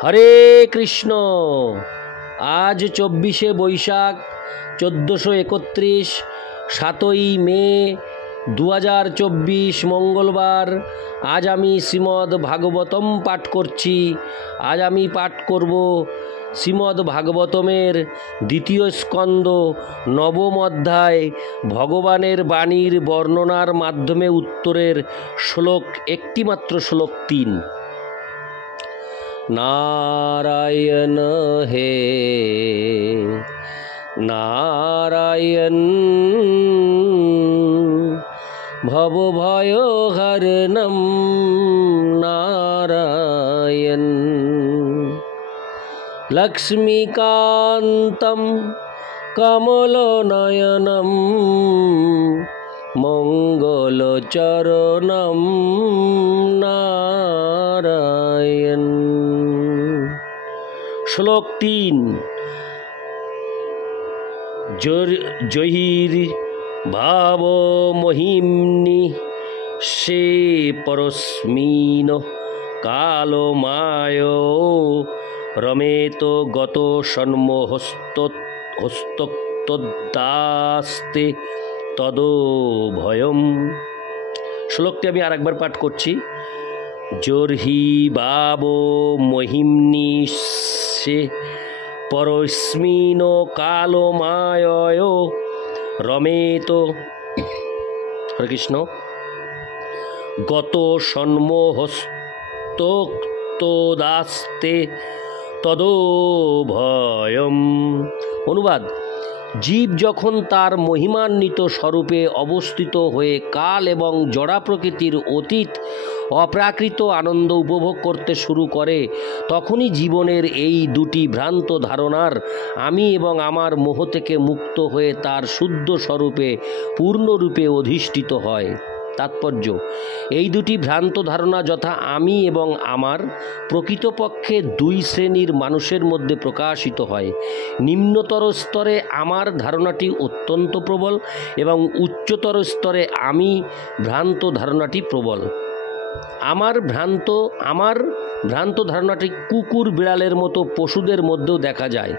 হরে কৃষ্ণ। আজ 24শে বৈশাখ 1431, 7ই মে 2024 মঙ্গলবার। আজ আমি শ্রীমদ্ ভাগবতম পাঠ করছি। আজ আমি পাঠ করব শ্রীমদ্ ভাগবতমের 2য় স্কন্দ 9ম অধ্যায় ভগবানের বাণীর বর্ণনার মাধ্যমে উত্তরের শ্লোক, একটিমাত্র শ্লোক 3। नारायण हे नारायण भवभयहरणं नारायण लक्ष्मीकान्तं कमलनयनं मंगलचरणं नारायण। श्लोक 3। जहिर भाव महिम्नि से परस्मिन् कालो मायो रमेत गतो सन्मोहस्तोदास्ते तदो भयम। श्लोकটি আমি আরেকবার পাঠ করছি। জর্হি বাবো মহিম্নি সে পরস্মিন কালো মায় রমেত, হরে কৃষ্ণ, গত সন্মোহস্তোদাস্তে তদো ভয়ম। অনুবাদ: জীব যখন তার মহিমান্বিত স্বরূপে অবস্থিত হয়ে কাল এবং জড়া প্রকৃতির অতীত অপ্রাকৃত আনন্দ উপভোগ করতে শুরু করে, তখনই জীবনের এই দুটি ভ্রান্ত ধারণার আমি এবং আমার মোহ থেকে মুক্ত হয়ে তার শুদ্ধ স্বরূপে পূর্ণরূপে অধিষ্ঠিত হয়। তাৎপর্য: এই দুটি ভ্রান্ত ধারণা যথা আমি এবং আমার প্রকৃতপক্ষে দুই শ্রেণীর মানুষের মধ্যে প্রকাশিত হয়। নিম্নতর স্তরে আমার ধারণাটি অত্যন্ত প্রবল এবং উচ্চতর স্তরে আমি ভ্রান্ত ধারণাটি প্রবল। আমার ভ্রান্ত ধারণাটি কুকুর বিড়ালের মতো পশুদের মধ্যেও দেখা যায়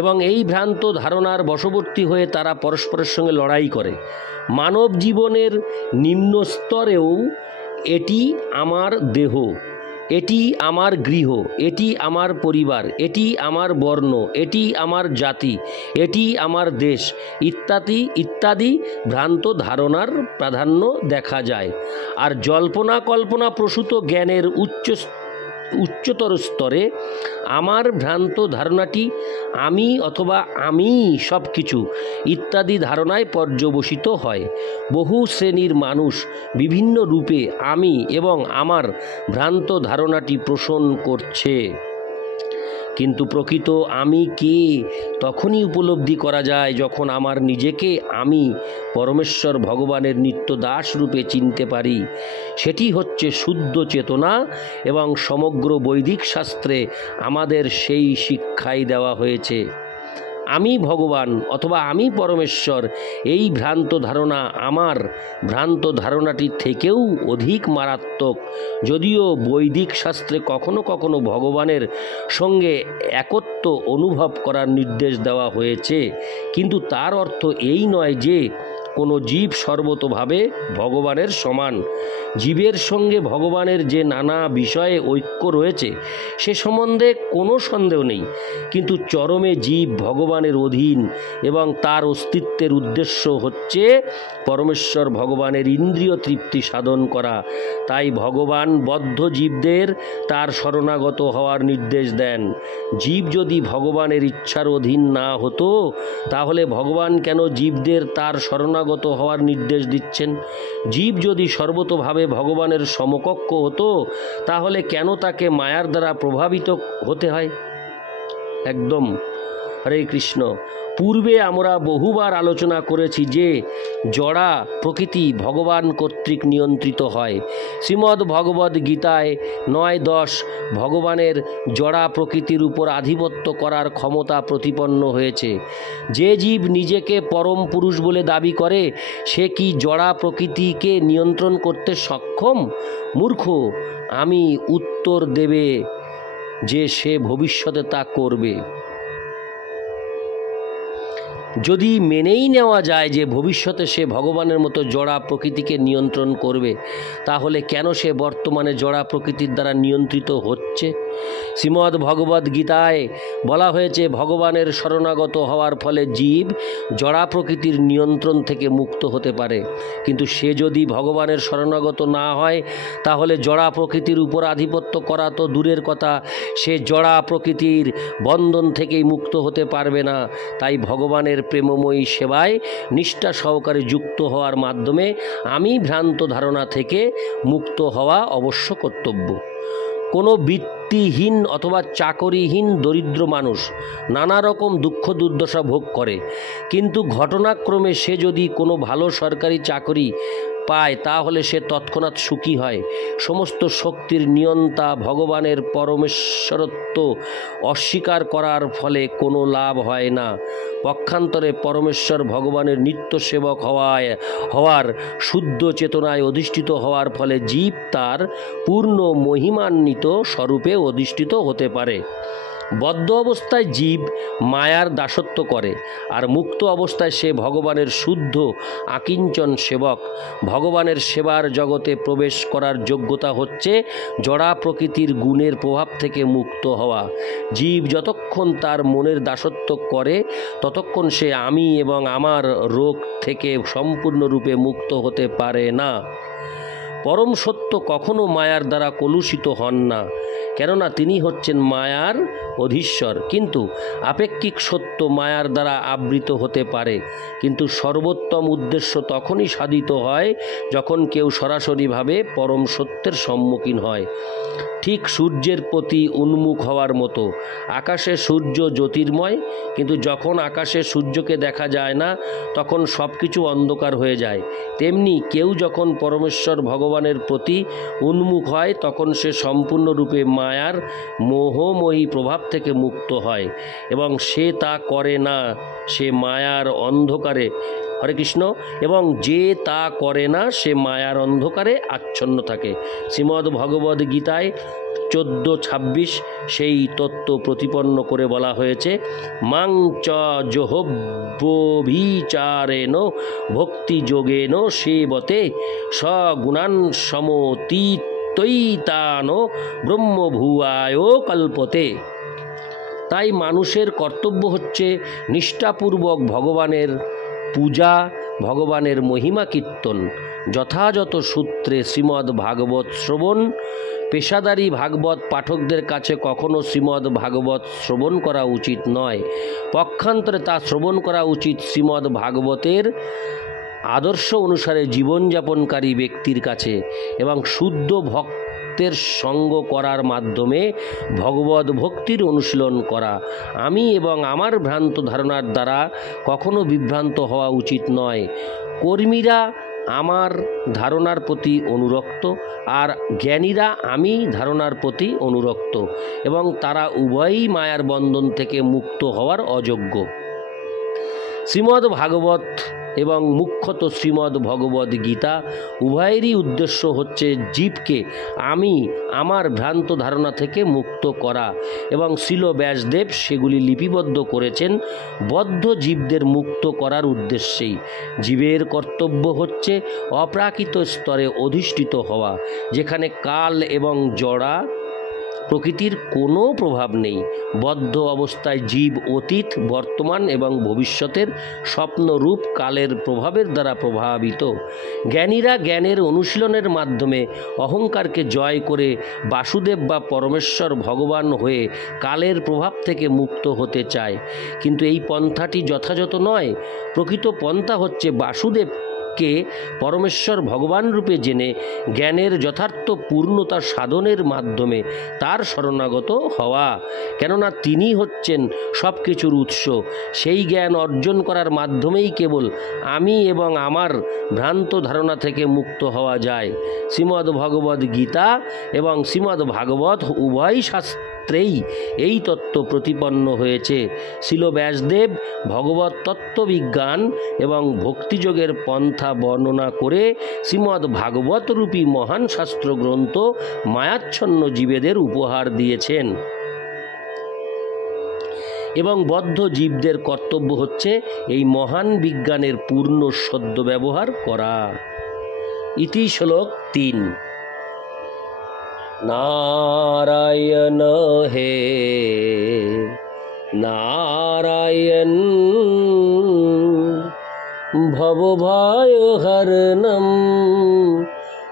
এবং এই ভ্রান্ত ধারণার বশবর্তী হয়ে তারা পরস্পরের সঙ্গে লড়াই করে। মানব জীবনের নিম্ন স্তরেও এটি আমার দেহ, এটি আমার গৃহ, এটি আমার পরিবার, এটি আমার বর্ণ, এটি আমার জাতি, এটি আমার দেশ ইত্যাদি ইত্যাদি ভ্রান্ত ধারণার প্রাধান্য দেখা যায়। আর জল্পনা কল্পনা প্রসূত জ্ঞানের উচ্চতর স্তরে আমার ভ্রান্ত ধারণাটি আমি অথবা আমি সব কিছু ইত্যাদি ধারণায় পর্যবসিত হয়। বহু শ্রেণীর মানুষ বিভিন্ন রূপে আমি এবং আমার ভ্রান্ত ধারণাটি পোষণ করছে, কিন্তু প্রকৃত আমি কে তখনই উপলব্ধি করা যায় যখন আমার নিজেকে আমি পরমেশ্বর ভগবানের নিত্য দাস রূপে চিনতে পারি। সেটি হচ্ছে শুদ্ধ চেতনা এবং সমগ্র বৈদিক শাস্ত্রে আমাদের সেই শিক্ষাই দেওয়া হয়েছে। আমি ভগবান অথবা আমি পরমেশ্বর, এই ভ্রান্ত ধারণা আমার ভ্রান্ত ধারণাটির থেকেও অধিক মারাত্মক। যদিও বৈদিক শাস্ত্রে কখনো কখনো ভগবানের সঙ্গে একত্ব অনুভব করার নির্দেশ দেওয়া হয়েছে, কিন্তু তার অর্থ এই নয় যে কোনো জীব সর্বতোভাবে ভগবানের সমান। জীবের সঙ্গে ভগবানের যে নানা বিষয়ে ঐক্য রয়েছে সে সম্বন্ধে কোনো সন্দেহ নেই, কিন্তু চরমে জীব ভগবানের অধীন এবং তার অস্তিত্বের উদ্দেশ্য হচ্ছে পরমেশ্বর ভগবানের ইন্দ্রিয় তৃপ্তি সাধন করা। তাই ভগবান বদ্ধ জীবদের তার শরণাগত হওয়ার নির্দেশ দেন। জীব যদি ভগবানের ইচ্ছার অধীন না হতো তাহলে ভগবান কেন জীবদের তার শরণাগত হওয়ার নির্দেশ দিচ্ছেন? জীব যদি সর্বতোভাবে ভগবানের সমকক্ষ হতো তাহলে কেন তাকে মায়ার দ্বারা প্রভাবিত হতে হয়? একদম। হরে কৃষ্ণ। পূর্বে আমরা বহুবার আলোচনা করেছি যে জড়া প্রকৃতি ভগবান কর্তৃক নিয়ন্ত্রিত হয়। শ্রীমদ্ ভগবদ গীতায় 9:10 ভগবানের জড়া প্রকৃতির উপর আধিপত্য করার ক্ষমতা প্রতিপন্ন হয়েছে। যে জীব নিজেকে পরম পুরুষ বলে দাবি করে সে কি জড়া প্রকৃতিকে নিয়ন্ত্রণ করতে সক্ষম? মূর্খ, আমি উত্তর দেবে যে সে ভবিষ্যতে তা করবে। যদি মেনেই নেওয়া যায় যে ভবিষ্যতে সে ভগবানের মতো জড়া প্রকৃতিকে নিয়ন্ত্রণ করবে, তাহলে কেন সে বর্তমানে জড়া প্রকৃতির দ্বারা নিয়ন্ত্রিত হচ্ছে? শ্রীমদ্ ভগবদ গীতায় বলা হয়েছে, ভগবানের শরণাগত হওয়ার ফলে জীব জড়া প্রকৃতির নিয়ন্ত্রণ থেকে মুক্ত হতে পারে। কিন্তু সে যদি ভগবানের শরণাগত না হয়, তাহলে জড়া প্রকৃতির উপর আধিপত্য করা তো দূরের কথা, সে জড়া প্রকৃতির বন্ধন থেকেই মুক্ত হতে পারবে না। তাই ভগবানের প্রেমময়ী সেবায় নিষ্ঠা সহকারে যুক্ত হওয়ার মাধ্যমে আমি ভ্রান্ত ধারণা থেকে মুক্ত হওয়া অবশ্য কর্তব্য। কোনো বৃত্তিহীন অথবা চাকরিহীন দরিদ্র মানুষ নানা রকম দুঃখ দুর্দশা ভোগ করে, কিন্তু ঘটনাক্রমে সে যদি কোনো ভালো সরকারি চাকরি পায়, তাহলে সে তৎক্ষণাৎ সুখী হয়। সমস্ত শক্তির নিয়ন্তা ভগবানের পরমেশ্বরত্ব অস্বীকার করার ফলে কোনো লাভ হয় না। পক্ষান্তরে পরমেশ্বর ভগবানের নিত্য সেবক হওয়ার শুদ্ধ চেতনায় অধিষ্ঠিত হওয়ার ফলে জীব তার পূর্ণ মহিমান্বিত স্বরূপে অধিষ্ঠিত হতে পারে। বদ্ধ অবস্থায় জীব মায়ার দাসত্ব করে, আর মুক্ত অবস্থায় সে ভগবানের শুদ্ধ আকিঞ্চন সেবক। ভগবানের সেবার জগতে প্রবেশ করার যোগ্যতা হচ্ছে জড়া প্রকৃতির গুণের প্রভাব থেকে মুক্ত হওয়া। জীব যতক্ষণ তার মনের দাসত্ব করে, ততক্ষণ সে আমি এবং আমার রোগ থেকে সম্পূর্ণরূপে মুক্ত হতে পারে না। পরম সত্য কখনো মায়ার দ্বারা কলুষিত হন না, কেননা তিনি হচ্ছেন মায়ার অধীশ্বর। কিন্তু আপেক্ষিক সত্য মায়ার দ্বারা আবৃত হতে পারে, কিন্তু সর্বোত্তম উদ্দেশ্য তখনই সাধিত হয় যখন কেউ সরাসরিভাবে পরম সত্যের সম্মুখীন হয়। ঠিক সূর্যের প্রতি উন্মুখ হওয়ার মতো। আকাশে সূর্য জ্যোতির্ময়, কিন্তু যখন আকাশে সূর্যকে দেখা যায় না, তখন সব কিছু অন্ধকার হয়ে যায়। তেমনি কেউ যখন পরমেশ্বর ভগবানের প্রতি উন্মুখ হয়, তখন সে সম্পূর্ণরূপে মায়ার মোহময়ী প্রভাব থেকে মুক্ত হয়, এবং সে তা করে না, সে মায়ার অন্ধকারে, হরে কৃষ্ণ, এবং যে তা করে না সে মায়ার অন্ধকারে আচ্ছন্ন থাকে। শ্রীমদ্ ভগবদ গীতায় 14:26 সেই তত্ত্ব প্রতিপন্ন করে বলা হয়েছে, মাং চ জোহব্যভিচারেণ ভক্তিযোগেন সেবতে সগুণান সমতীতৈতান ব্রহ্মভুয়ায় কল্পতে। তাই মানুষের কর্তব্য হচ্ছে নিষ্ঠাপূর্বক ভগবানের পূজা, ভগবানের মহিমা কীর্তন, যথাযথ সূত্রে শ্রীমদ্ ভাগবত শ্রবণ। পেশাদারী ভাগবত পাঠকদের কাছে কখনো শ্রীমদ্ ভাগবত শ্রবণ করা উচিত নয়। পক্ষান্তরে তা শ্রবণ করা উচিত শ্রীমদ্ ভাগবতের আদর্শ অনুসারে জীবনযাপনকারী ব্যক্তির কাছে, এবং শুদ্ধ ভক্তের সঙ্গ করার মাধ্যমে ভগবদ ভক্তির অনুশীলন করা। আমি এবং আমার ভ্রান্ত ধারণার দ্বারা কখনো বিভ্রান্ত হওয়া উচিত নয়। কর্মীরা আমার ধারণার প্রতি অনুরক্ত, আর জ্ঞানীরা আমি ধারণার প্রতি অনুরক্ত, এবং তারা উভয়ই মায়ার বন্ধন থেকে মুক্ত হওয়ার অযোগ্য। শ্রীমদ্ ভাগবত এবং মুখ্যত শ্রীমদ্ ভগবদ গীতা উভয়েরই উদ্দেশ্য হচ্ছে জীবকে আমি আমার ভ্রান্ত ধারণা থেকে মুক্ত করা, এবং শ্রীল ব্যাসদেব সেগুলি লিপিবদ্ধ করেছেন বদ্ধ জীবদের মুক্ত করার উদ্দেশ্যেই। জীবের কর্তব্য হচ্ছে অপ্রাকৃত স্তরে অধিষ্ঠিত হওয়া, যেখানে কাল এবং জড়া প্রকৃতির কোনো প্রভাব নেই। বদ্ধ অবস্থায় জীব অতীত, বর্তমান এবং ভবিষ্যতের স্বপ্নরূপ কালের প্রভাবের দ্বারা প্রভাবিত। জ্ঞানীরা জ্ঞানের অনুশীলনের মাধ্যমে অহংকারকে জয় করে বাসুদেব বা পরমেশ্বর ভগবান হয়ে কালের প্রভাব থেকে মুক্ত হতে চায়, কিন্তু এই পন্থাটি যথাযথ নয়। প্রকৃত পন্থা হচ্ছে বাসুদেবকে পরমেশ্বর ভগবান রূপে জেনে জ্ঞানের যথার্থ পূর্ণতা সাধনের মাধ্যমে তার শরণাগত হওয়া, কেননা তিনি হচ্ছেন সব কিছুর উৎস। সেই জ্ঞান অর্জন করার মাধ্যমেই কেবল আমি এবং আমার ভ্রান্ত ধারণা থেকে মুক্ত হওয়া যায়। শ্রীমদ্ ভগবদ গীতা এবং শ্রীমদ্ ভাগবত উভয় শাস্ত্রেই এই তত্ত্ব প্রতিপন্ন হয়েছে। শ্রীল ব্যাসদেব ভগবত তত্ত্ববিজ্ঞান এবং ভক্তিযোগের পন্থা বর্ণনা করে শ্রীমদ্ ভাগবত রূপী মহান শাস্ত্র গ্রন্থ মায়াচ্ছন্ন জীবেদের উপহার দিয়েছেন। এবং বদ্ধ জীবদের কর্তব্য হচ্ছে এই মহান বিজ্ঞানের পূর্ণ সদ্ব্যবহার করা। ইতি শ্লোক 3। নারায়ণ হে নারায়ণ ভবভয় হরণম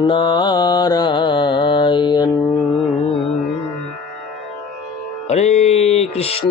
নারায়ণ। হরে কৃষ্ণ।